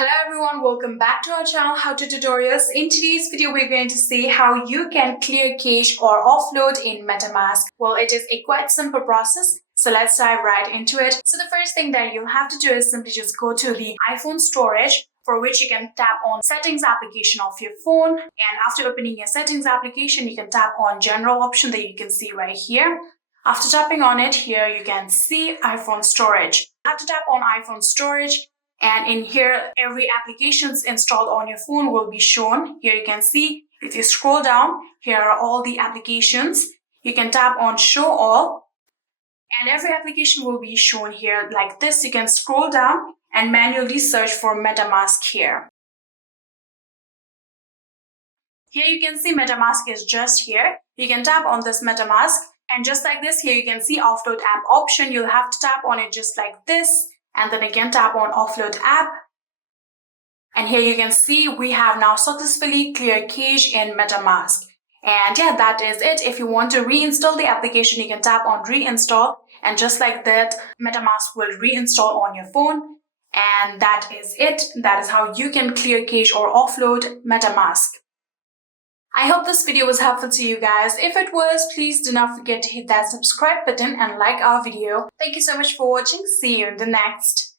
Hello everyone, welcome back to our channel How To Tutorials. In today's video, we're going to see how you can clear cache or offload in MetaMask. Well, it is a quite simple process, so let's dive right into it. So the first thing that you'll have to do is simply just go to the iPhone storage, for which you can tap on Settings application of your phone. And after opening your Settings application, you can tap on General option that you can see right here. After tapping on it, here you can see iPhone storage. You have to tap on iPhone storage. And in here, every applications installed on your phone will be shown. Here you can see, if you scroll down, here are all the applications. You can tap on Show All, and every application will be shown here like this. You can scroll down and manually search for MetaMask here. Here you can see MetaMask is just here. You can tap on this MetaMask, and just like this, here you can see Offload App option. You'll have to tap on it just like this. And then again tap on Offload App. And here you can see we have now successfully cleared cache in MetaMask. And yeah, that is it. If you want to reinstall the application, you can tap on Reinstall. And just like that, MetaMask will reinstall on your phone. And that is it. That is how you can clear cache or offload MetaMask. I hope this video was helpful to you guys. If it was, please do not forget to hit that subscribe button and like our video. Thank you so much for watching. See you in the next.